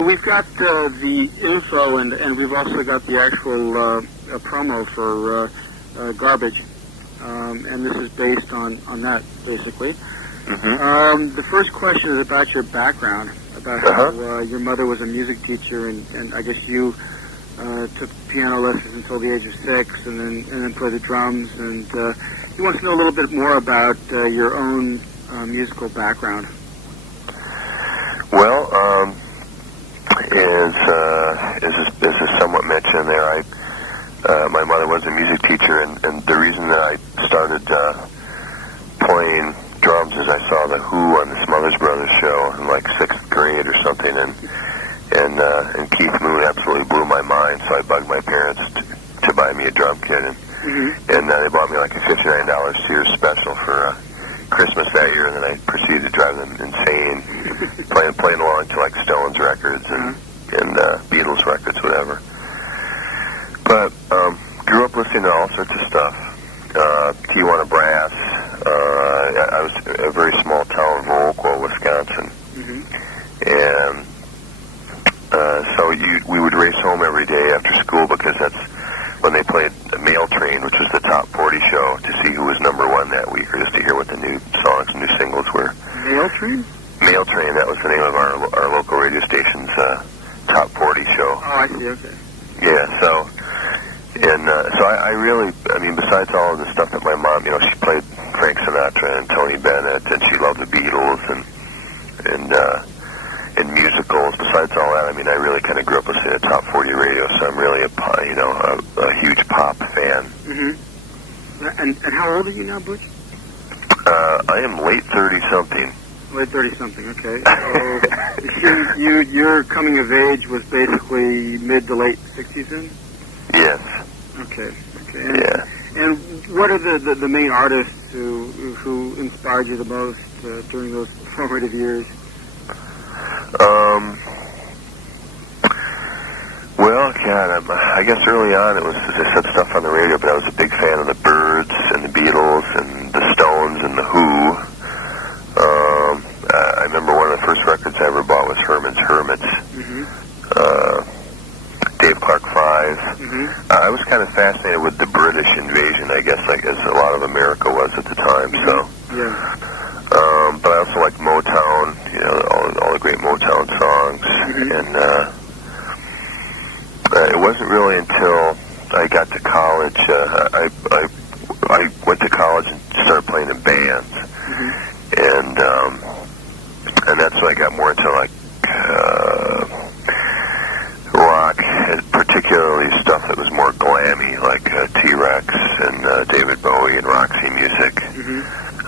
We've got the info, and we've also got the actual promo for Garbage, and this is based on that, basically. Mm-hmm. The first question is about your background, about how your mother was a music teacher, and I guess you took piano lessons until the age of 6, and then played the drums, and he wants to know a little bit more about your own musical background. Well, as is somewhat mentioned there, my mother was a music teacher, and the reason that I started playing drums is I saw the Who on the Smothers Brothers show in like 6th grade or something, and Keith Moon absolutely blew my mind, so I bugged my parents to buy me a drum kit, and they bought me like a $59 Sears special for Christmas that year, and then I proceeded to drive them insane, playing along to like Stones records and Beatles records, whatever. But grew up listening to all sorts of stuff. Tijuana Brass. I was a very small town, Volco, Wisconsin, and so we would race home every day after school because that's when they played Mail Train, which was the top 40 show, to see who was number one that week, or just to hear what the new songs and new singles were. Mail Train? Mail Train, that was the name of our local radio station's top 40 show. Oh, I see, okay. Yeah, so I really, I mean, besides all of the stuff that my mom, she played Frank Sinatra and Tony Bennett, and she loved the Beatles and musicals. Besides all that, I mean, I really kind of grew up listening to top 40 radio, so I'm really a huge pop fan. And how old are you now, Butch? I am late 30-something. Late 30-something, okay. So your coming of age was basically mid to late 60s then? Yes. Okay. Yeah. And what are the main artists who inspired you the most during those formative years? Well, God, I guess early on it was, as I said, stuff on the radio, but I was a big fan of the Byrds and the Beatles and the Stones and the Who. I remember one of the first records I ever bought was Herman's Hermits. Dave Clark 5. I was kind of fascinated with the British invasion, I guess, like as a lot of America was at the time. So, but I also liked Motown, all the great Motown songs, and it wasn't really until I got to college. I went to college and started playing in bands, and that's when I got more into like rock, and particularly stuff that was more glammy, like T-Rex and David Bowie and Roxy music.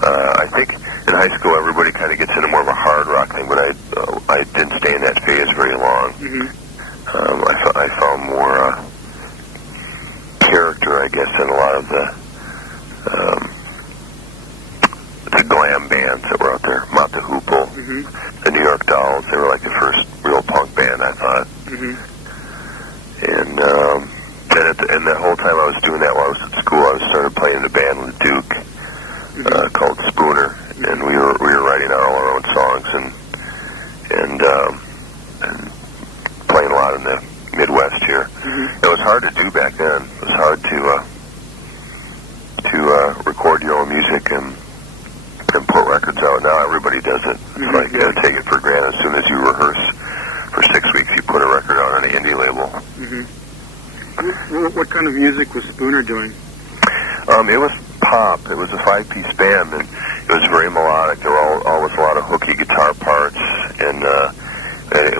I think in high school everybody kind of gets into more of a hard rock thing, but I didn't stay in that phase very long. I found more character, I guess, in a lot of the glam bands that were out there. Mott the Hoople, the New York Dolls. They were like the first real punk band, I thought. And the whole time I was doing that while I was at school, I started playing in a band with Duke called Spooner, and we were writing all our own songs and playing a lot in the Midwest here. It was hard to do back then. It was hard to record your own music and put records out. Now everybody does it. It's like take it for granted. As soon as you rehearse for 6 weeks, you put a record out on an indie label. What kind of music was Spooner doing? It was pop. It was a 5-piece band, and it was very melodic. There were always a lot of hooky guitar parts, and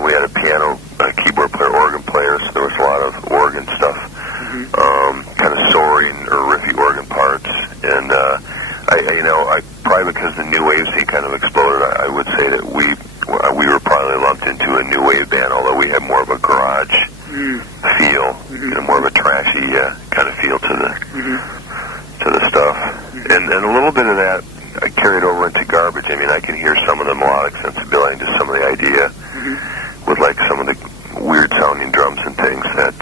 we had a piano, keyboard player, organ player, so there was a lot of organ stuff, kind of soaring or riffy organ parts. And I probably because the new wave scene kind of exploded, I would say that we were probably lumped into a new wave band, although we had more of a garage feel, more of a trashy kind of feel to the stuff. And a little bit of that I carried over into Garbage. I mean, I can hear some of the melodic sensibility, just some of the idea with like some of the weird sounding drums and things that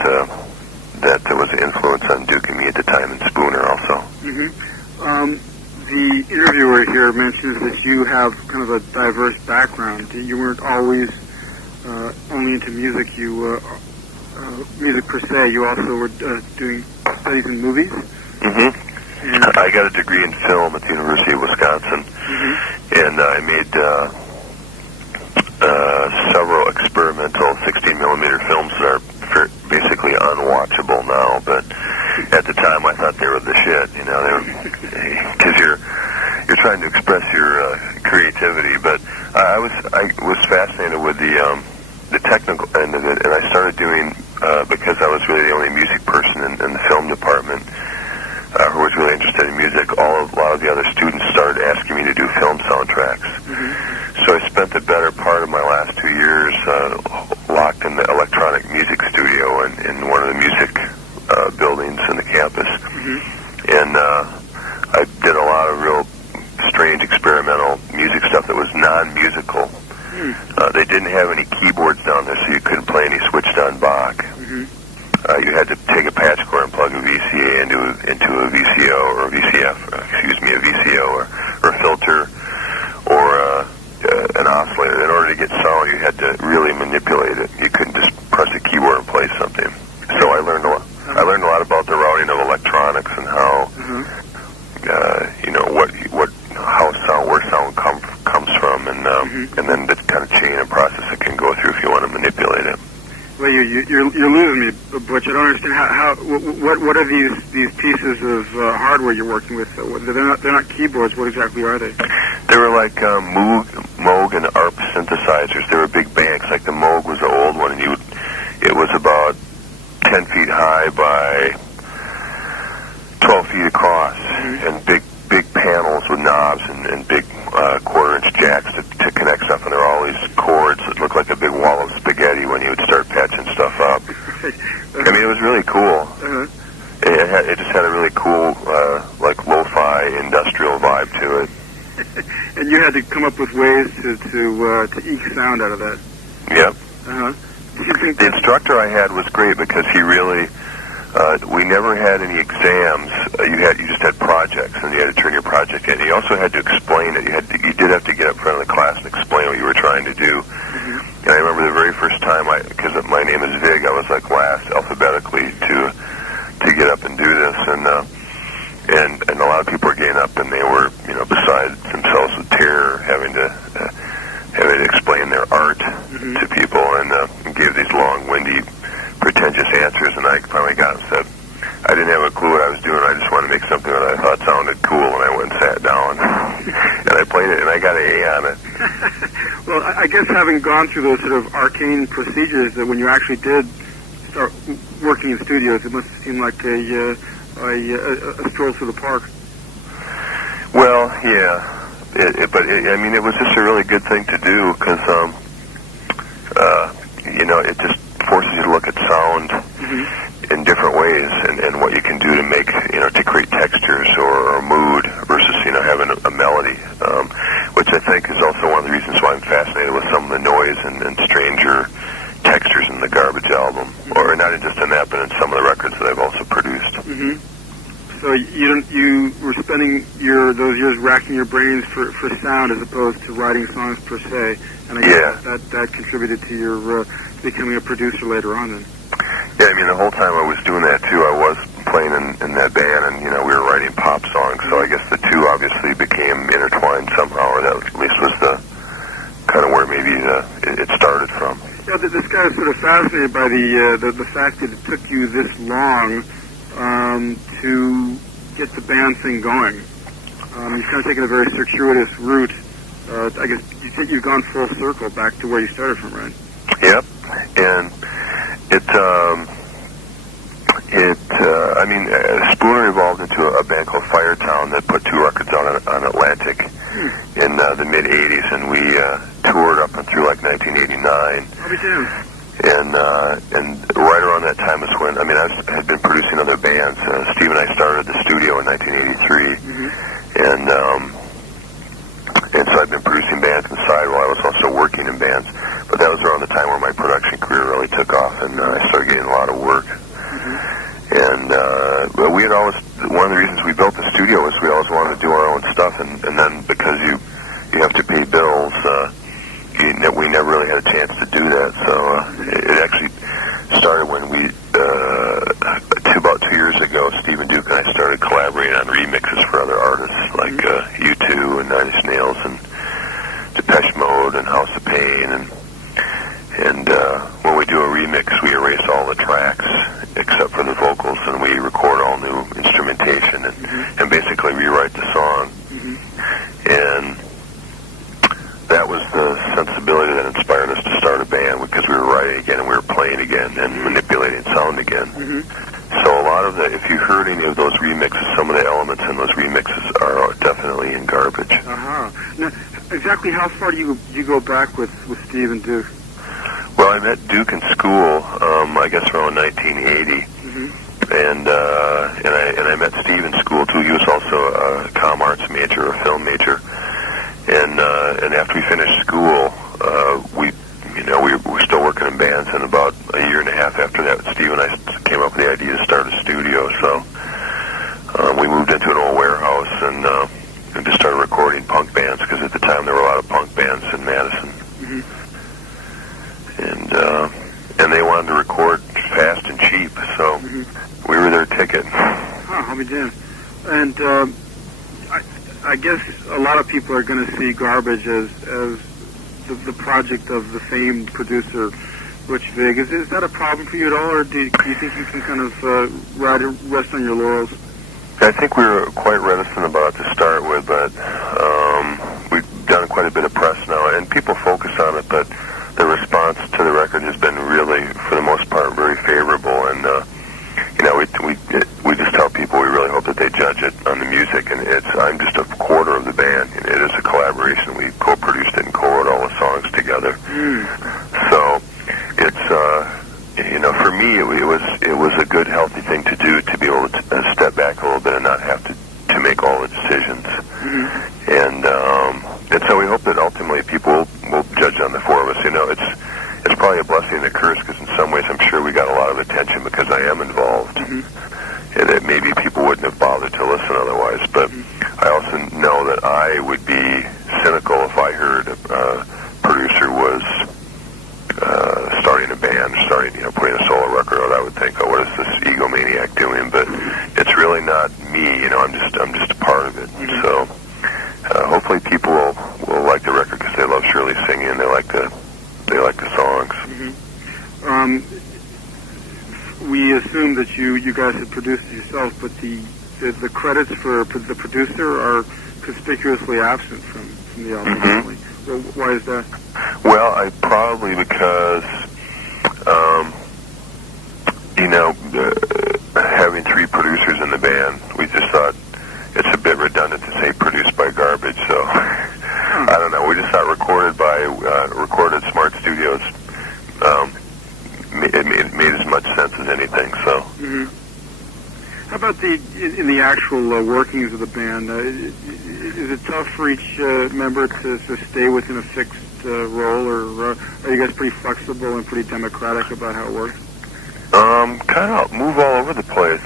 was an influence on Duke and me at the time, and Spooner also. The interviewer here mentions that you have kind of a diverse background. You weren't always only into music, music per se. You also were doing studies in movies. Mm-hmm. And I got a degree in film at the University of Wisconsin, and I made several experimental 16mm films that are basically unwatchable now. But at the time, I thought they were the shit. You know, because you're trying to express your creativity. But I was fascinated with the technical end of it, and I started doing because I was really the only music person in the film department who was really interested in music. A lot of the other students started asking me to do film soundtracks. So I spent the better part of my last 2 years locked in the electronic music studio in one of the music buildings in the campus. And I did a lot of real strange experimental music stuff that was non-musical. They didn't have any keyboards down there, so you couldn't play any switched-on Bach. You had to take a patch cord and plug a VCA into a VCO or a VCF, a VCO or a filter or an oscillator. In order to get sound, you had to really manipulate it. You couldn't just press a keyboard and play something. So I learned a lot. I learned a lot about the routing of electronics and how where sound comes from, and then the kind of chain and process it can go through if you want to manipulate it. Well, you're losing me, Butch. I don't understand what are these pieces of hardware you're working with? They're not keyboards. What exactly are they? They were like Moog and ARP synthesizers. They were big banks. Like the Moog was the old one, and it was about 10 feet high by 12 feet across, and big panels with knobs and big quarter-inch jacks to connect stuff, and there were all these cords that looked like a big wall of spaghetti when you would start patching stuff up. I mean, it was really cool. It just had a really cool, like lo-fi industrial vibe to it. And you had to come up with ways to eke sound out of that. Yep. The instructor I had was great because he really. We never had any exams. You just had projects, and you had to turn your project in. You also had to explain it. You did have to get up front of the class and explain what you were trying to do. And I remember the very first time, because my name is Vig, I was like last alphabetically to get up and do this, and a lot of people were getting up, and they were beside themselves with terror, having to explain their art to people, and give these long, windy, pretentious answers, and I finally got and said, I didn't have a clue what I was doing. I just wanted to make something that I thought sounded cool, and I went and sat down, and I played it, and I got an A on it. Well, I guess having gone through those sort of arcane procedures, that when you actually did start working in studios, it must seem like a stroll through the park. Well, yeah, but it was just a really good thing to do, because, it just forces you to look at sound in different ways, and what you can do to make, to create textures or mood versus, having a melody, which I think is also one of the reasons why I'm fascinated with some of the noise and stranger textures in the Garbage album, or not just in that, but in some of the records that I've also produced. So you were spending those years racking your brains for sound as opposed to writing songs per se, and I guess that contributed to your becoming a producer later on then. Yeah, the whole time I was doing that too, I was playing in that band, and we were writing pop songs, so I guess the two obviously became intertwined somehow, or that at least was the kind of where maybe it started from. Yeah, this guy is sort of fascinated by the fact that it took you this long to get the band thing going. You've kind of taken a very circuitous route. I guess you've gone full circle back to where you started from, right? Yep, and Spooner evolved into a band called Firetown that put 2 records out on Atlantic in the mid-'80s, and we toured up and through like 1989. I'll be damned. And right around that time is when, I had been producing other bands. Steve and I started the studio in 1983, and so I've been producing bands on the side while I was also working in bands. But that was around the time where my production career really took off, and I started getting a lot of work. And we had always, one of the reasons we built the studio was we always wanted to do our own stuff, and then because you have to pay bills, we never really had a chance to do that. So it actually started when about 2 years ago, Steve and Duke and I started collaborating on remixes for other artists like U2 and Nine Inch Nails and Depeche Mode and House of Pain, and when we do a remix, we erase all the tracks except for the vocals, and we record all new instrumentation and basically rewrite the song. And that was the sensibility that inspired us to start a band, because we were writing again and we were playing again and manipulating sound again. So a lot of if you heard any of those remixes, some of the elements in those remixes are definitely in Garbage. Now, exactly how far do you go back with Steve and Duke? Well, I met Duke in school, I guess around 1980, and I met Steve in school too. He was also a comm arts major, a film major, and after we finished school, we were still working in bands, and about a year and a half after that, Steve and I came up with the idea to start a studio. So we moved into an old warehouse and just started recording punk bands, because at the time there were a lot of punk bands in Madison. And they wanted to record fast and cheap, so we were their ticket. I'll be damned. And I guess a lot of people are going to see Garbage as the project of the famed producer Butch Vig. Is that a problem for you at all, or do you think you can kind of rest on your laurels? I think we were quite reticent about it to start with, but we've done quite a bit of press now, and people focus on it, but the response to the record has been really, for the most part, very favorable, and we just tell people we really hope that they judge it on the music, and I'm just a quarter of the band. It is a collaboration. We co-produced it and co-wrote all the songs together. So it's for me it was a good, healthy thing to do, to be able to step back a little bit and not have to make all the decisions. And so we hope that ultimately people will judge on the four of us. It's probably a blessing and a curse, because in some ways I'm sure we got a lot of attention because I am involved, and that maybe people wouldn't have bothered to listen otherwise. But I also know that I would be cynical if I heard a producer was starting a band, putting a solo record out. I would think, what is this egomaniac doing? But it's really not me. I'm just a part of it. So hopefully people will like the record, because they love Shirley singing, and they like the songs. We assume that you guys had produced it yourself, but the credits for the producer are conspicuously absent from the album. Well, why is that? Well, probably because having three producers in the band, we just thought it's a bit redundant to say produced by Garbage. So I don't know. We just thought recorded Smart Studios. It made as much sense as anything. So. How about in the actual workings of the band? Is it tough for each member to stay within a fixed role, or are you guys pretty flexible and pretty democratic about how it works? Kind of move all over the place.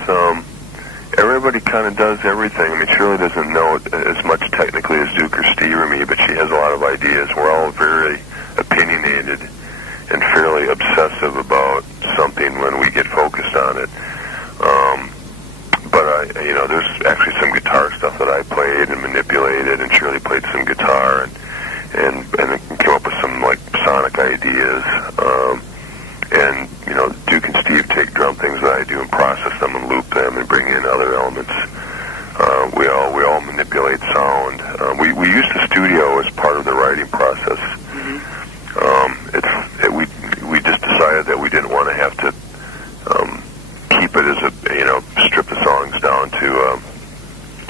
Everybody kind of does everything. I mean, Shirley doesn't know as much technically as Duke or Steve or me, but she has a lot of ideas. We're all very opinionated and fairly obsessive about something when we get focused on it. But there's actually some guitar stuff that I played and manipulated, and Shirley played some guitar and came up with some sonic ideas. And Duke and Steve take drum things that I do and process them and loop them and bring in other elements. We all manipulate sound. We use the studio as part of the writing process. We just decided that we didn't want to have to keep it as strip the songs down to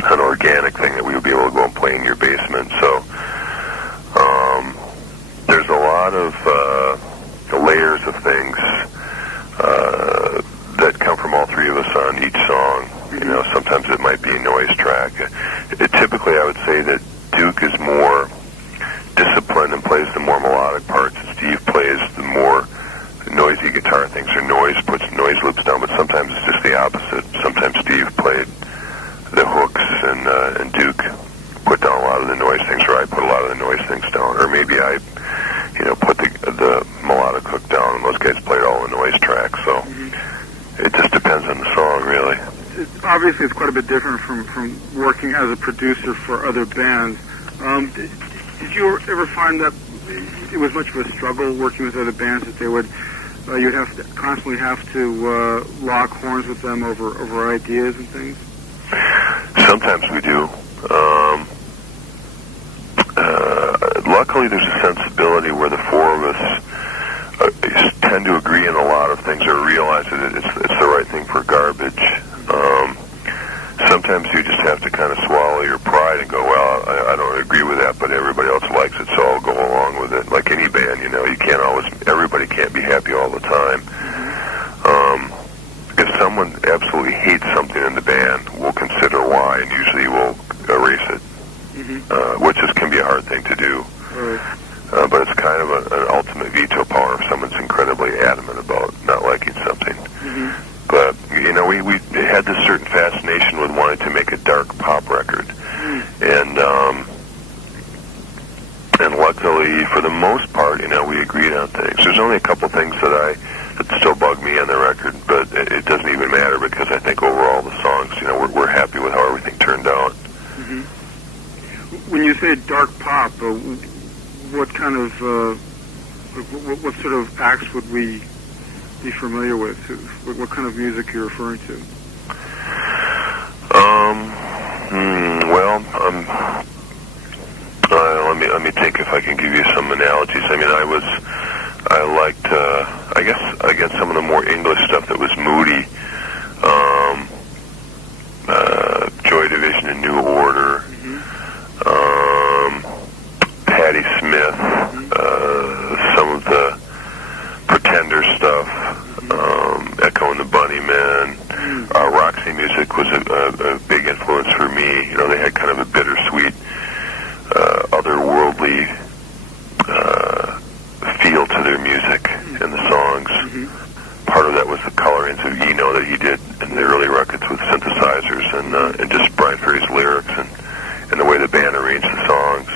an organic thing that we would be able to go and play in your basement. So there's a lot of layers of things that come from all three of us on each song. Sometimes it might be a noise track. Typically, I would say that Duke is more disciplined and plays the more melodic parts, and Steve plays the more noisy guitar things, or puts noise loops down. But sometimes it's just the opposite. Sometimes Steve played the hooks, and Duke put down a lot of the noise things, or I put a lot of the noise things down, or maybe I put the melodic hook down, and those guys played all the noise tracks, so it just depends on the song, really. Obviously, it's quite a bit different from working as a producer for other bands. Did you ever find that it was much of a struggle working with other bands, that they would you'd have to constantly have to lock horns with them over ideas and things? Sometimes we do. Luckily, there's a sensibility where the four of us tend to agree on a lot of things, or realize that it's the right thing for garbage. Sometimes you just have to kind of swallow your pride and go, well, I don't agree with that, but everybody else likes it, so I'll go along with it. Like any band, you can't always, everybody can't be happy all the time. If someone absolutely hates something in the band, we'll consider why, and usually we'll erase it, which can be a hard thing to do. But it's kind of an ultimate veto power if someone's incredibly adamant about not liking something. But, we had this certain fascination with wanting to make a dark pop record. And luckily, for the most part, we agreed on things. There's only a couple things that still bug me on the record, but it doesn't even matter, because I think overall the songs, we're happy with how everything turned out. When you say dark pop, what kind of, what sort of acts would we be familiar with? What kind of music you're referring to? Let me think if I can give you some analogies. I mean, I liked, I guess some of the more English stuff that was moody, Joy Division and New Order, Patti Smith, some of the Pretender stuff, Echo and the Bunnymen. Roxy music was a big influence for me. They had kind of a bittersweet, otherworldly feel to their music and the songs. Part of that was the colorings of Eno that he did in the early records with synthesizers, and just Brian Ferry's lyrics and the way the band arranged the songs.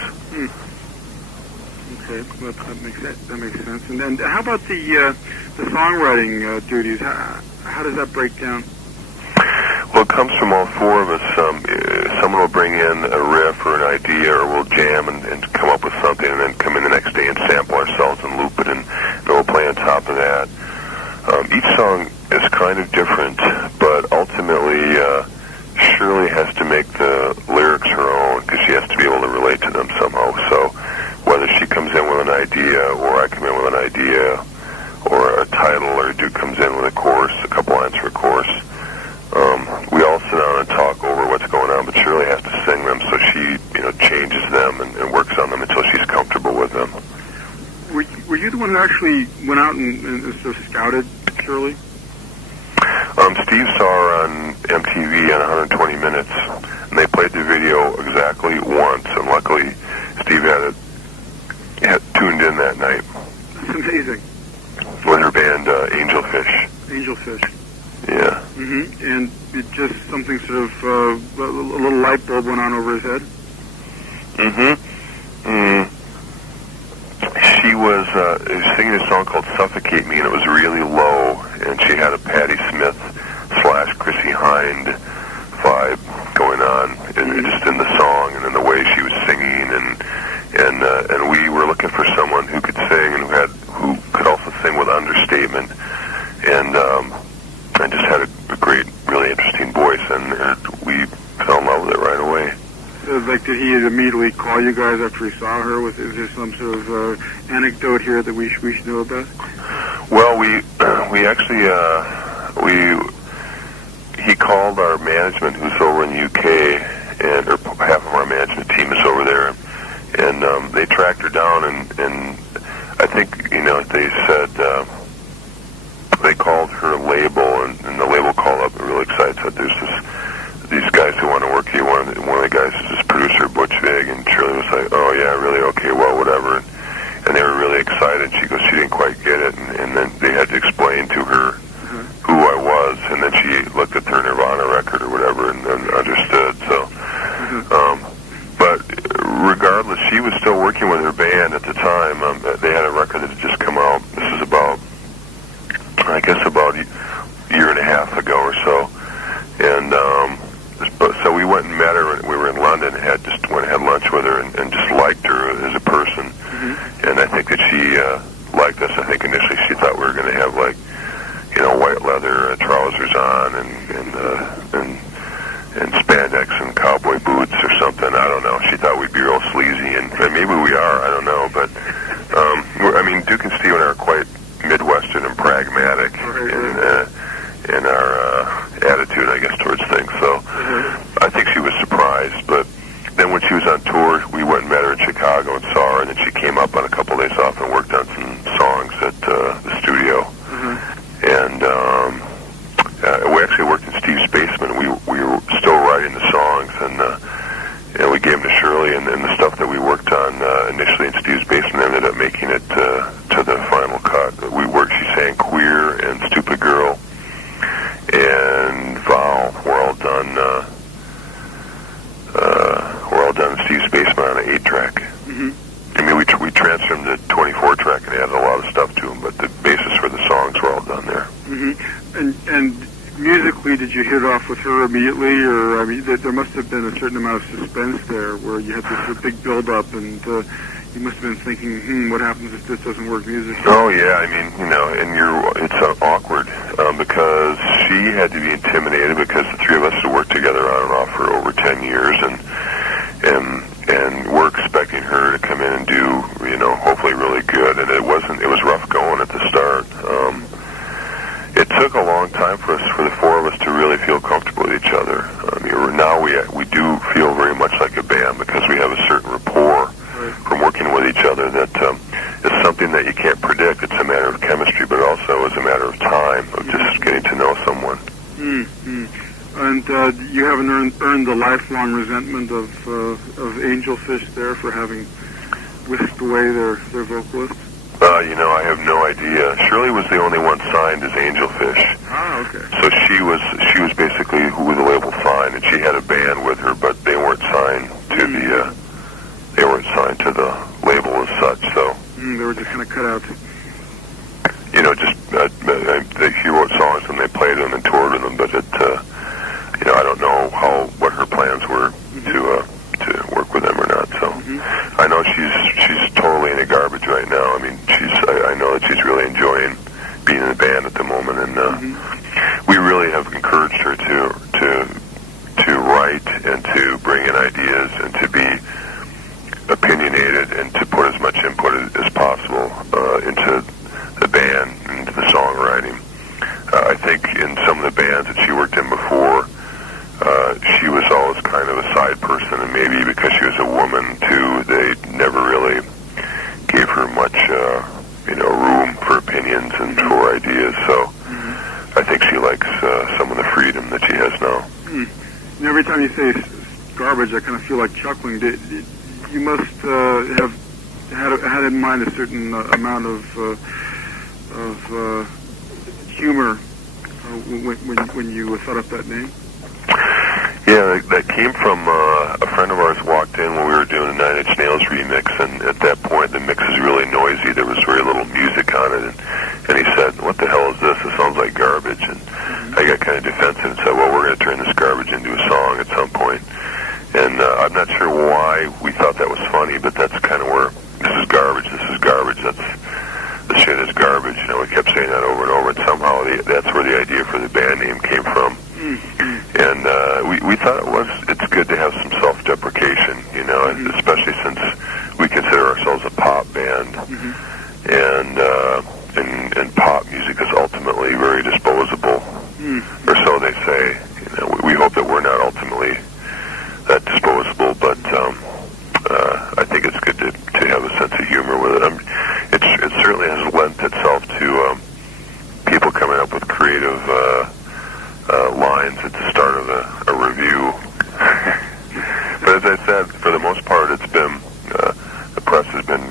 Okay, well, that makes sense. And how about the songwriting duties? How does that break down? Well, it comes from all four of us. Someone will bring in a riff or an idea, or we'll jam and come up with something, and then come in the next day and sample ourselves and loop it, and we'll play on top of that. Each song is kind of different, but ultimately Shirley has to make the lyrics her own, because she has to be able to relate to them somehow. So whether she comes in with an idea, or I come in with an idea, or a title, or a dude comes in with a chorus, a couple lines for a chorus, we all sit down and talk over what's going on, but Shirley has to sing them, so she, changes them and works on them until she's comfortable with them. Were you the one who actually went out and sort of scouted Shirley? Steve saw her on MTV on 120 Minutes, and they played the video exactly once, and luckily Steve had tuned in that night. That's amazing. With her band, Angelfish. Angelfish. Yeah. And it just something sort of, a little light bulb went on over his head? She was singing a song called Suffocate Me, and it was really low, and she had a Patti Smith / Chrissy Hind vibe going on, and just in the song and in the way she was singing, and we were looking for someone who could sing and who could also sing with understatement, and just had a great, really interesting voice, and we fell in love with it right away. Did he immediately call you guys after he saw her? Is there some sort of anecdote here that we should know about? Well, we actually he called our management, who's over in the UK, or half of our management team is over there, and they tracked her down, and I think they said they called her label, and the label called up and really excited, said there's these guys who want to work here. One of the guys is this producer, Butch Vig, and Shirley was like, oh yeah, really, okay, well, whatever. And they were really excited. She goes, she didn't quite get it, and then they had to explain to her who I was, and then she looked at her Nirvana record or whatever and understood. So, but regardless, she was still working with her band at the time. They had a record I guess about a year and a half ago or so. And so we went and met her, and we were in London and had lunch with her and just liked her as a person. Mm-hmm. And I think that she liked us. I think initially she thought we were going to have, like, you know, white leather trousers on and spandex and cowboy boots or something. I don't know. She thought we'd be real sleazy, and maybe we are. I don't know. But, I mean, Duke and Steve and I are quite Midwestern and pragmatic in our attitude, I guess, towards things. So I think she was surprised. But then when she was on tour, we went and met her in Chicago and saw her, and then she came up on a couple of days off and worked on some songs at the studio. And we actually worked in Steve's basement. We were still writing the songs, and we gave them to Shirley, and the stuff that we worked on initially in Steve's basement ended up making it to the final cut. She sang Queer and Stupid Girl and Vow were all done in Steve's basement on an 8-track. Mm-hmm. I mean, we transferred them to 24-track and added a lot of stuff to them, but the basis for the songs were all done there. Mm-hmm. And musically, did you hit off with her immediately, or I mean, there must have been a certain amount of suspense there, where you had this big build-up, and you must have been thinking, what happens if this doesn't work musically? Oh yeah, I mean, you know, and it's awkward because she had to be intimidated because the three of us had worked together on and off for over 10 years, and we're expecting her to come in and do, you know, hopefully really good, and it was rough going at the start. It took a long time for the four of us to really feel comfortable with each other. I mean, now we do feel very much like a band because we have a certain rapport from working with each other that is something that you can't predict. It's a matter of chemistry, but also is a matter of time, of just getting to know someone. Mm-hmm. And you haven't earned the lifelong resentment of Angelfish there for having whisked away their vocalist? You know, I have no idea. Shirley was the only one signed as Angelfish. Ah, okay. So she was basically who the label signed, and she had a band with her, but they weren't signed to the label as such. So they were just kind of cut out. You know, just she wrote songs and they played them and toured with them, but you know, I don't know what her plans were to work with them or not. So I know she's totally in the garbage right now. I mean, I know that she's really enjoying being in the band at the moment, and we really have encouraged her to write and to bring in ideas and to be opinionated and to put as much input as possible into the band and into the songwriting. I think in some of the bands that she worked in before, she was always kind of a side person, and maybe because she was a woman too, they never really gave her much, room for opinions and for ideas. So I think she likes some of the freedom that she has now. And every time you say garbage, I kind of feel like chuckling. You must have had in mind a certain amount of humor when you thought up that name. Yeah, that came from a friend of ours walked in when we were doing a Nine Inch Nails remix, and at that point the mix is really noisy. There was very little music on it, and he said, "What the hell is this? It sounds like garbage." And I got kind of defensive and said, "Well, we're going to turn this garbage into a song at some point." And I'm not sure why we thought that was funny, but that's kind of where this is garbage. The shit is garbage. You know, we kept saying that over and over, and somehow that's where the idea for the band name came from. And we thought it's good to have some self-deprecation, you know, especially since we consider ourselves a pop band, and pop music is ultimately very disposable, or so they say. You know, we hope that we're not ultimately that disposable, but I think it's good to have a sense of humor with it. It certainly has lent itself to people coming up with creative lines at the start of a review. But as I said, for the most part, it's been the press has been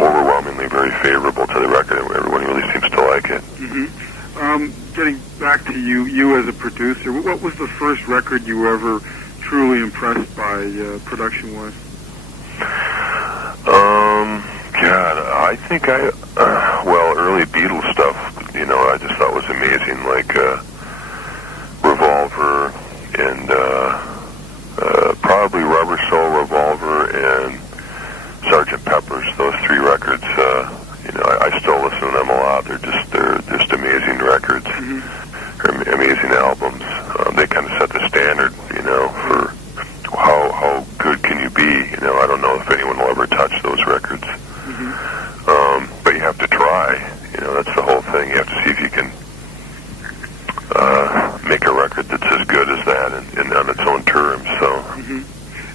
overwhelmingly very favorable to the record, and everyone really seems to like it. Getting back to you as a producer, what was the first record you were ever truly impressed by production-wise? God, I think early Beatles stuff, you I just thought was amazing, like Revolver and probably Rubber Soul, Revolver, and Sgt. Pepper's. Those three records, I still listen to them a lot. They're just amazing records, amazing albums. They kind of set the standard, for how good can you be. I don't know if anyone will ever touch those records. But you have to try. That's the whole thing. You have to see if you can make a record that's as good as that and on its own terms. So.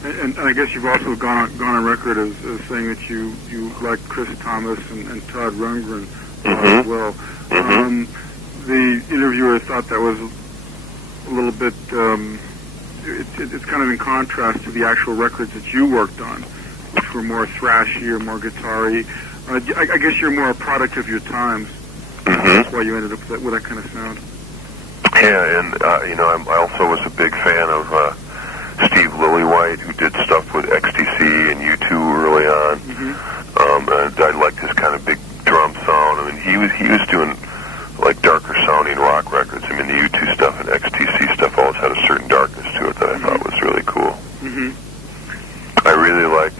And I guess you've also gone on record as saying that you like Chris Thomas and Todd Rundgren as well. The interviewer thought that was a little bit. It's kind of in contrast to the actual records that you worked on, which were more thrashy or more guitar-y. I guess you're more a product of your times. That's why you ended up with that kind of sound. Yeah, and I also was a big fan of Steve Lillywhite, who did stuff with XTC and U2 early on. And I liked his kind of big drum sound. I mean, he was doing like darker sounding rock records. I mean, the U2 stuff and XTC stuff always had a certain darkness to it that I thought was really cool. I really like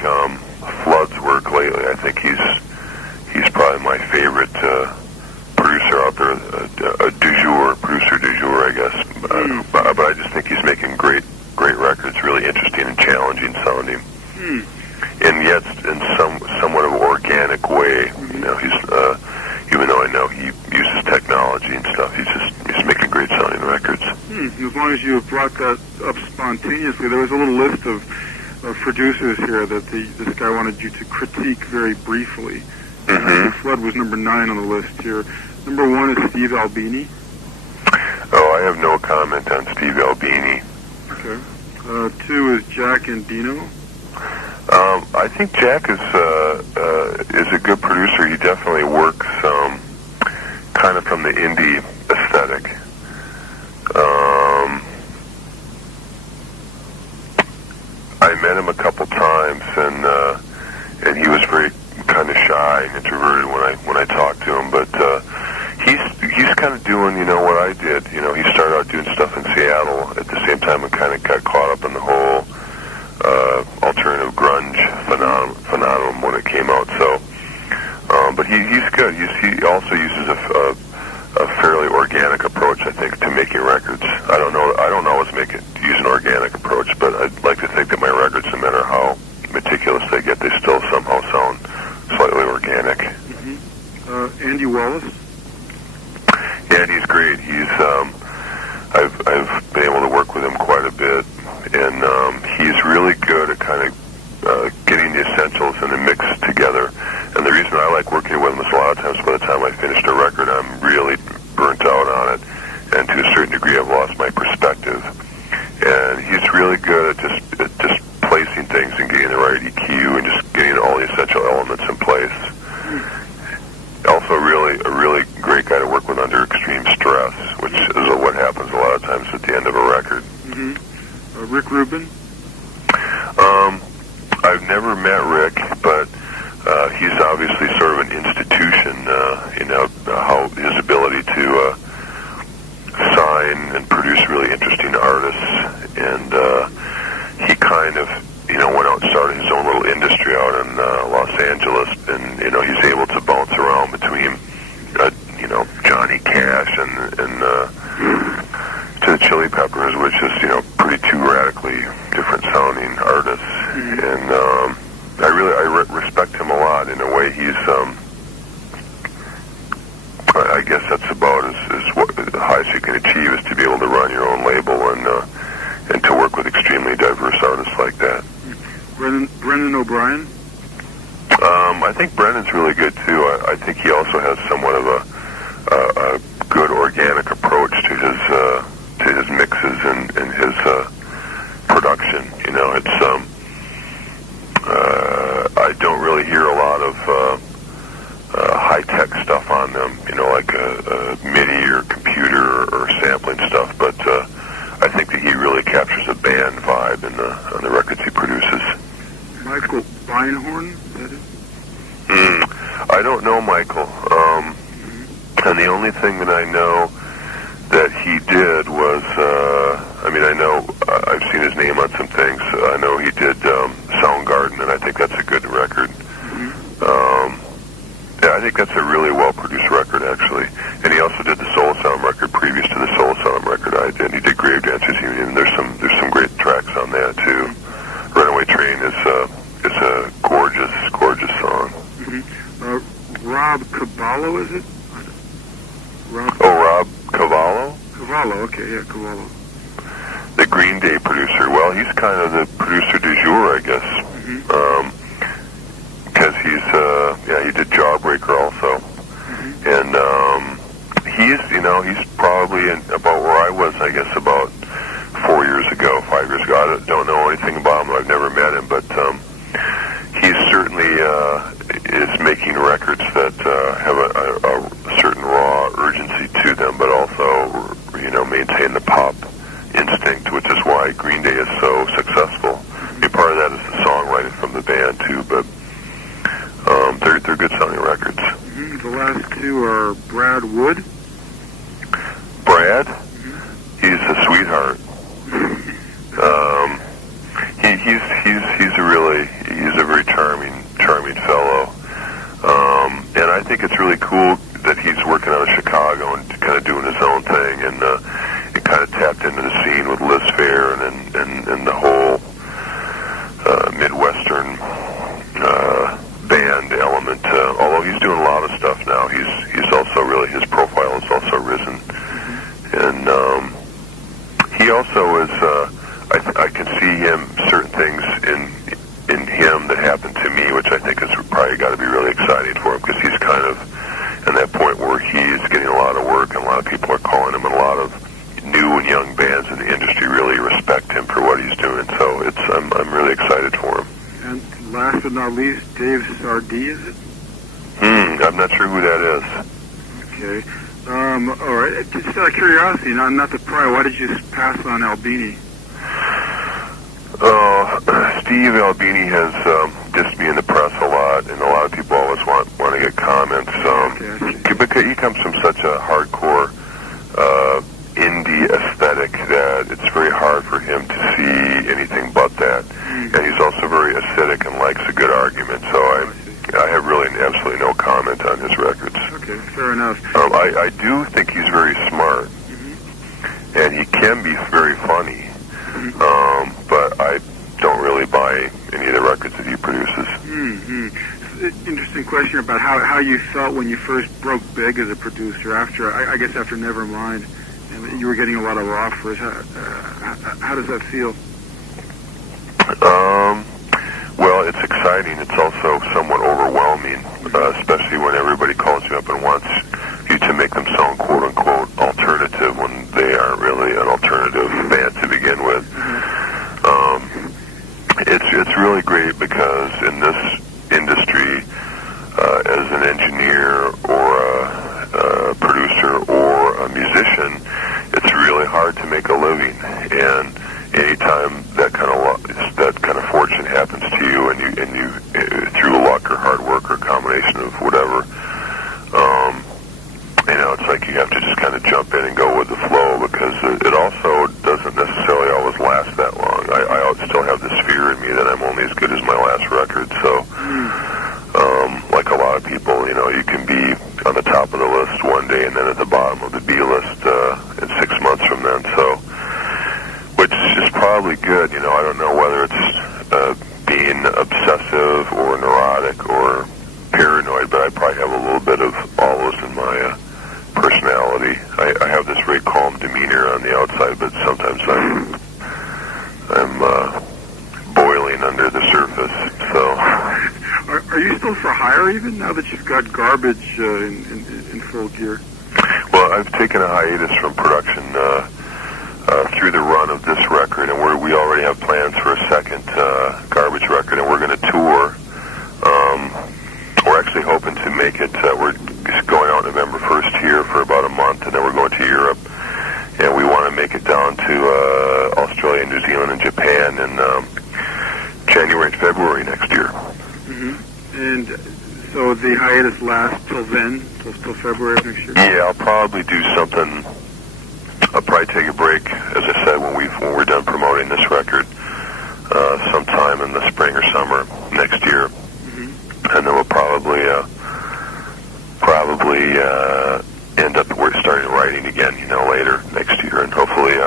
Flood's work lately. I think he's probably my favorite producer out there, producer du jour, I guess. But I just think he's making great records, really interesting and challenging sounding, and yet in somewhat of an organic way. He's even though I know he uses technology and stuff, he's making great sounding records. As long as you brought that up spontaneously, there was a little list of producers here that this guy wanted you to critique very briefly. Flood was number 9 on the list here. Number 1 is Steve Albini. Oh, I have no comment on Steve Albini. Okay. 2 is Jack Endino. I think Jack is a good producer. He definitely works kind of from the indie aesthetic. I met him a couple times, and he was very kind of shy and introverted when I talked to him. But he's kind of doing what I did. He started out doing stuff in Seattle at the same time and kind of got caught up in the whole alternative grunge phenomenon when it came out. So, but he's good. He also uses a fairly organic approach, I think, to making records. I don't always use an organic approach, but I'd like to think that my records, no matter how meticulous they get, they still somehow sound slightly organic. Andy Wallace. Andy's great. I've been able to work with him quite a bit, and he's really good at kind of getting the essentials and the mix together. And the reason I like working with him is a lot of times by the time I finished a record, I'm really burnt out on it, and to a certain degree, I've lost my perspective. And he's really good at just placing things and getting the right EQ and just getting all the essential elements in place. Also, a really great guy to work with under extreme stress, which is what happens a lot of times at the end of a record. Rick Rubin. I've never met Rick, but he's obviously sort of an institution. How his ability to sign and produce really interesting artists, and he kind of went out and started his own little industry out in Los Angeles, and he's able to bounce around between Johnny Cash and to the Chili Peppers, which is pretty two radically different sounding artists, and I respect him a lot. In a way, he's I guess that's about as what the highest you can achieve is to be able to run your own label and to work with extremely diverse artists like that. Brendan O'Brien. I think Brendan's really good too. I think he also has somewhat of a good organic approach to his mixes and his production. It's I don't really hear a lot of high-tech stuff on them, like a MIDI or computer or sampling stuff, but I think that he really captures a band vibe on the records he produces. Michael Beinhorn, is that it? I don't know Michael. And the only thing that I know that he did was, I know I've seen his name on some things. I know he did Soundgarden, and I think that's a good record. Yeah, I think that's a really well-produced record, actually. And he also did the Soul Asylum record previous to the Soul Asylum record I did. He did Grave Dancers Union, and there's some great tracks on that, too. Runaway Train is a gorgeous song. Rob Cavallo, is it? Rob Cavallo? Cavallo, okay, yeah, Cavallo. The Green Day producer. Well, he's kind of the producer du jour, I guess. Because he did Jawbreaker also. And he's probably about where I was, I guess, about 5 years ago. I don't know anything about him. I've never met him, but he certainly is making records that have a certain raw urgency to them, but also, maintain the pop instinct, which is why Green Day is so successful. I mean, part of that is the songwriting from the band, too, but they're good-sounding records. The last two are Brad Wood. Brad? He's a sweetheart. He's a very charming fellow. And I think it's really cool that he's working out of Chicago and kind of doing his own thing, and it kind of tapped into the scene with Liz Phair and the whole Midwestern band element. Although he's doing a lot of stuff now, he's also really, his profile has also risen, and he also is. I can see him, certain things in him that happened to me, which I think has probably got to be really exciting for him, because he's kind of in that point where he's getting a lot of work, and a lot of people are calling him, and a lot of new and young bands in the industry really respect him for what he's doing. So I'm really excited for him. And last but not least, Dave Sardee, is it? I'm not sure who that is. Okay. All right. Just out of curiosity, not to pry, why did you pass on Albini? Steve Albini has dissed me in the press a lot, and a lot of people always want to get comments. Because he comes from such a hardcore indie aesthetic that it's very hard for him to see anything but that. And he's also very acidic and likes a good argument. So I have really absolutely no comment on his records. Okay, fair enough. I do think he's very smart, and he can be very funny. But I don't really buy any of the records that he produces. Interesting question about how you felt when you first broke big as a producer. After, I guess, after Nevermind, and you were getting a lot of offers. How does that feel? Well, it's exciting. It's also somewhat overwhelming, especially when everybody calls you up and wants you to make them sound quote-unquote alternative when they aren't really an alternative band to begin with. It's really great because in this industry, as an engineer or a producer or a musician, it's really hard to make a living. And anytime that kind of fortune happens to you, and you through luck or hard work or a combination of whatever, it's like you have to just kind of jump in and go with the flow, because it also doesn't necessarily always last that long. I still have this fear in me that I'm only as good as my last record. So, like a lot of people, you can be on the top of the list one day and then at the bottom of the B list in 6 months from then. So, which is probably good. I don't know whether it's being obsessive or neurotic or paranoid, but I probably have a little bit of all those in my personality. I have this very calm demeanor on the outside, but sometimes I'm boiling under the surface. So, are you still for hire even now that you've got Garbage in full gear? Well, I've taken a hiatus from production through the run of this record, and we already have plans for a second Garbage record, and we're going to tour. We're actually hoping to make it. We're going out November 1st here for about a month, and then we're going to Europe, and we want to make it down to Australia, New Zealand, and Japan in January and February next year. And So the hiatus lasts till then, till February of next year? Yeah, I'll probably do something. I'll probably take a break, as I said, when we're done promoting this record, sometime in the spring or summer next year. And then we'll probably end up starting writing again, later next year, and hopefully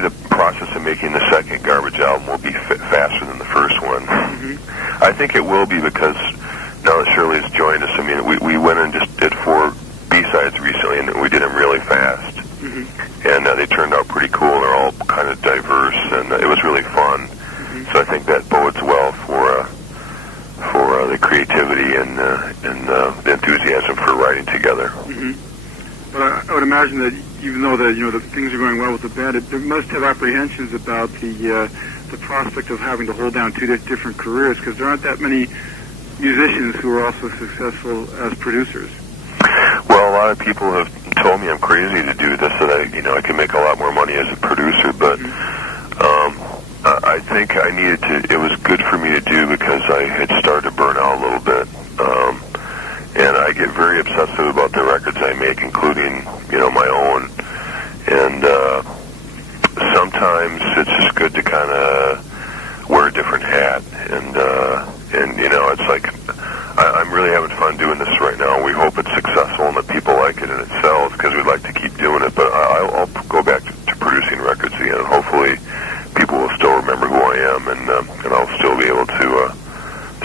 the process of making the second Garbage album will be faster than the first one. I think it will be, because now that Shirley's joined us, I mean, we went and just did 4 B-sides recently, and we did them really fast, and they turned out pretty cool. They're all kind of diverse, and it was really fun. So I think that bodes well for the creativity and the enthusiasm for writing together. But I would imagine that even though the things are going well with the band, it must have apprehensions about the prospect of having to hold down 2 different careers, because there aren't that many musicians who are also successful as producers. Well, a lot of people have told me I'm crazy to do this, that I can make a lot more money as a producer, but I think I needed to. It was good for me to do, because I had started to burn out a little bit, and I get very obsessive about the records I make, including my own. And sometimes it's just good to kind of wear a different hat, and it's like I'm really having fun doing this right now. We hope it's successful and that people like it and it sells, because we'd like to keep doing it. But I'll go back to producing records again, and hopefully people will still remember who I am, and I'll still be able to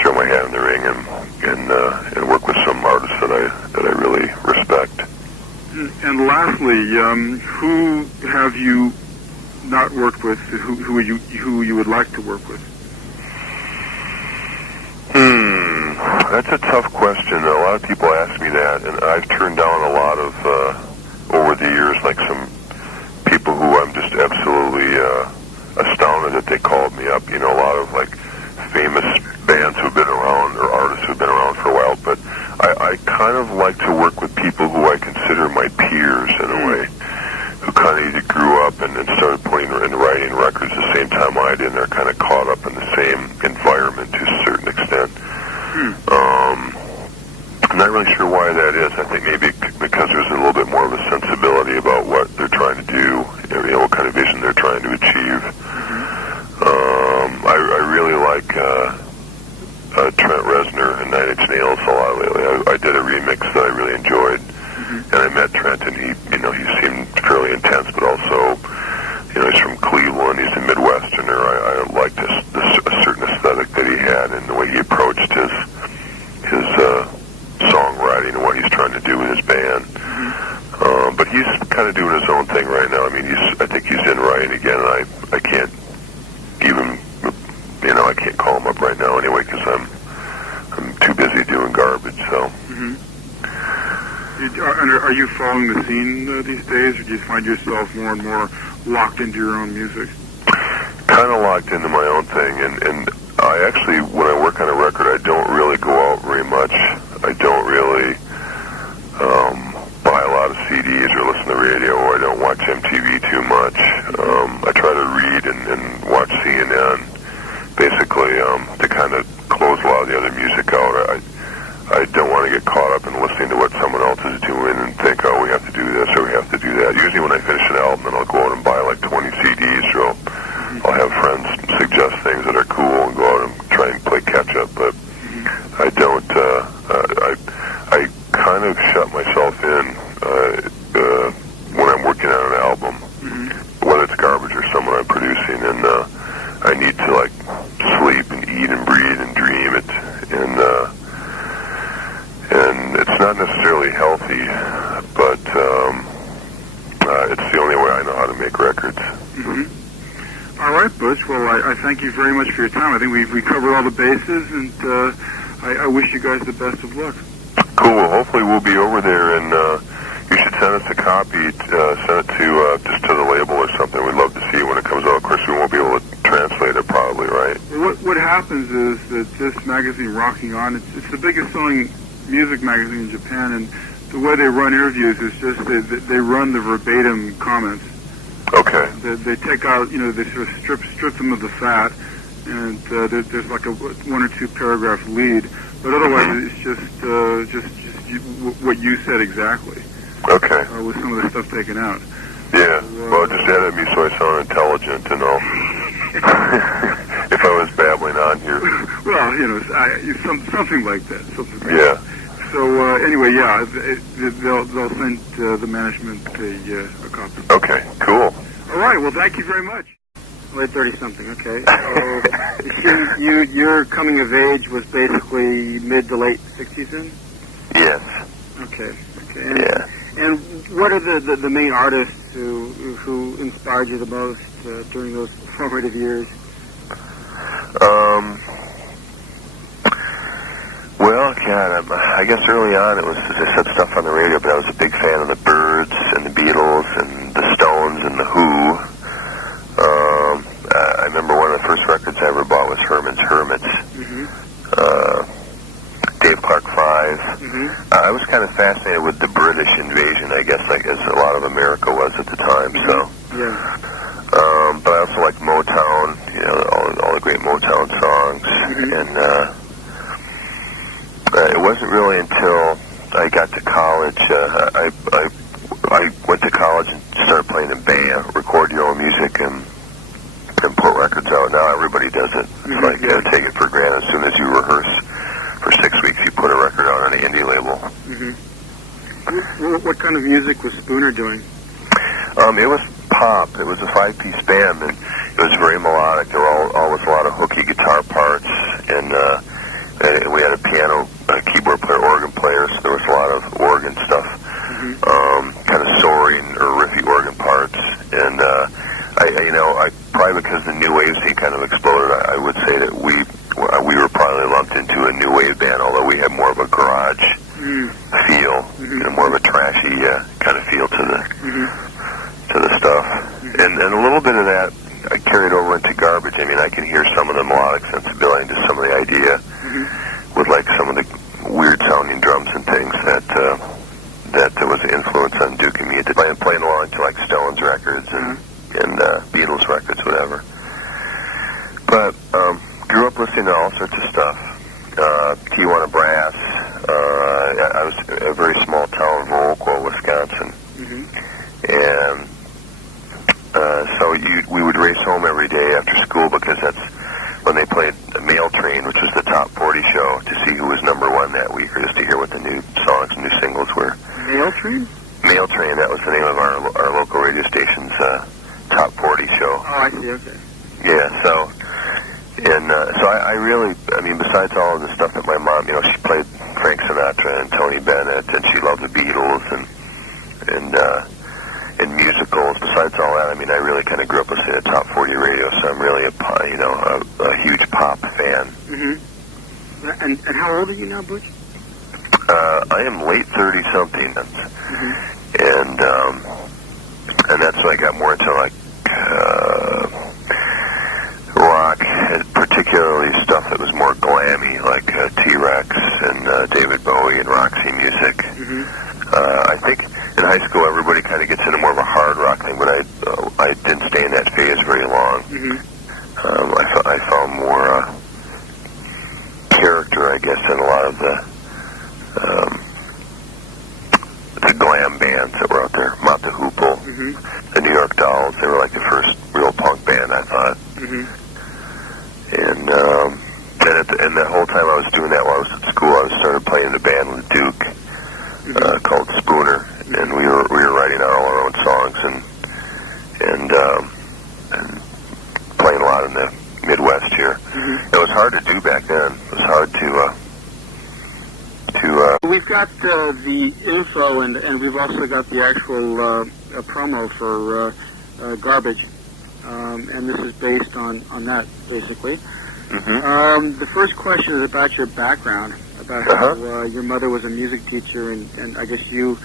throw my hat in the ring and work with some artists that I really respect. And lastly, who have you not worked with? Who you would like to work with? That's a tough question. A lot of people ask me that, and I've turned down a lot of over the years, like some people who I'm just absolutely astounded that they called me up. A lot of like famous bands who've been around, or artists who've been around for a while. But I kind of like to work with people who I consider my peers in a way, who kind of either grew up and started putting and writing records the same time I did, and they're kind of caught up in the same environment to a certain extent. I'm not really sure why that is. I think maybe because there's a little bit more of a sensibility about what they're trying to do, what kind of vision they're trying to achieve. I really like Trent Reznor and 9 Inch Nails a lot lately. I did a remix that I really enjoyed, and I met Trent, and he seemed fairly intense, but also, he's from Cleveland. He's a Midwesterner. I liked a certain aesthetic that he had, and the way he approached his songwriting and what he's trying to do with his band. But he's kind of doing his own thing right now. I mean, I think he's in writing again, and I can't even, I can't call him up right now anyway, because I'm too busy doing Garbage. So. Are you following the scene these days, or do you find yourself more and more locked into your own music? Kind of locked into my own thing, and I actually, when I work on a record, I don't really go out very much. I don't really buy a lot of CDs or listen to radio, or I don't watch MTV too much. I try to read and watch CNN, basically, to kind of close a lot of the other music out. I don't want to get caught up in listening to what someone else is doing and think, oh, we have to do this or we have to do that. Usually when I finish an album, then I'll go out and buy like 20 CDs, or I'll have friends suggest things that are cool and go out and try and play catch-up. But I don't, I kind of shut myself in when I'm working on an album, whether it's Garbage or someone I'm producing, and I need to like sleep and eat and breathe and dream it, and it's not necessarily healthy, but it's the only way I know how to make records. All right, Butch. Well, I thank you very much for your time. I think we covered all the bases, and I wish you guys the best of luck. Cool. Well, hopefully we'll be over there, and you should send us a copy. Send it to just to the label or something. We'd love to see it when it comes out. Of course, we won't be able to translate it, probably, right? Well, what happens is that this magazine, Rocking On, it's the biggest selling music magazine in Japan, and the way they run interviews is just they run the verbatim comments. Okay. They take out, they sort of strip them of the fat, and there's like a 1 or 2 paragraph lead. But otherwise, it's just what you said exactly. Okay. With some of the stuff taken out. Yeah. Well, just edit me so I sound intelligent and all. If I was babbling on here. Well, something like that. Yeah. So anyway, yeah, they'll send the management a copy. Okay. Cool. All right. Well, thank you very much. Late 30-something, okay. So your coming of age was basically mid to late 60s then? Yes. Okay. Yeah. And what are the main artists who inspired you the most during those formative years? Well, God, I guess early on it was, as I said, stuff on the radio, but I was a big fan of the Byrds and the Beatles and the Stones and the Who. I remember one of the first records I ever bought was Herman's Hermits. Mm-hmm. Dave Clark 5. Mm-hmm. I was kind of fascinated with the British invasion, I guess, like as a lot of America was at the time. Mm-hmm. So, yeah. But I also like Motown, all the great Motown songs, mm-hmm. and it wasn't really until I got to college. I went to college and started playing in band, record your own music, and put records out. Now everybody does it. Mm-hmm. Like take it for granted. As soon as you rehearse for 6 weeks, you put a record out on an indie label. Mm-hmm. What kind of music was Spooner doing? It was pop. It was a 5-piece band, and it was very melodic. There were always a lot of hooky guitar parts, and we had a piano, keyboard player, organ player, so there was a lot of organ stuff, mm-hmm. kind of soaring or riffy organ parts, and I probably because the new wave scene kind of exploded, I would say that we were probably lumped into a new wave band, although we had more of a garage feel, mm-hmm. more of a trashy kind of feel to the mm-hmm. stuff, mm-hmm. and a little bit of that I carried over into Garbage. I mean, I can hear some of the melodic sensibility, just some of the idea mm-hmm. with like some of the weird sounding drums and things that was an influence on Duke and me. Playing along to like Stones records and Beatles records, whatever. But grew up listening to all sorts of stuff. Tijuana Brass. I was in a very small town, Viroqua, Wisconsin, mm-hmm. and so we would race home every day after school because that's when they played Mail Train, which was the top 40 show, to see who was number one that week, or just to hear what the new songs and new singles were. Mail Train? Mail Train, that was the name of our local radio station's top 40 show. Oh, I see, okay. Yeah, so I really, I mean, besides all of the stuff that my mom, she played Frank Sinatra and Tony Bennett, and she loved the Beatles and musicals. Besides all that, I mean, I really kind of grew up listening to top 40 radio, so I'm really a huge pop fan. Mm-hmm. And how old are you now, Butch? I am late 30-something, mm-hmm. and that's when I got more into like rock, particularly stuff that was more glammy, like T-Rex and David Bowie and Roxy music. Mm-hmm. I think in high school everybody kind of gets into more of a hard rock thing, but I didn't stay in that phase very long. Mm-hmm. I found more character, I guess, in a lot of the glam bands that were out there. Mott the Hoople, mm-hmm. the New York Dolls. They were like the first real punk band, I thought. Mm-hmm. And the whole time I was doing that while I was at school, I started playing in the band with Duke, mm-hmm. called Spooner, and we were writing out all our own songs and playing a lot in the Midwest here. Mm-hmm. It was hard to do back then. It was hard to We've got the info, and we've also got the actual promo for Garbage, and this is based on that, basically. Mm-hmm. The first question is about your background, about how your mother was a music teacher, and I guess you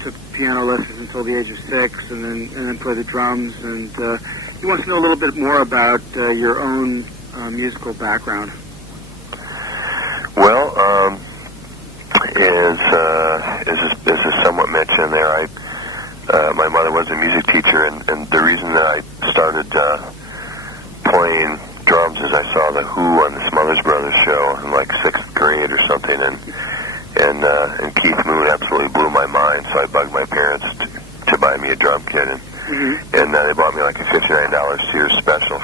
took piano lessons until the age of 6, and then played the drums, and he wants to know a little bit more about your own musical background. Well, as is somewhat mentioned there, my mother was a music teacher, and the reason that I started playing drums is I saw the Who on the Smothers Brothers show in like 6th grade, buy me a drum kit, and they bought me like a $59 Sears special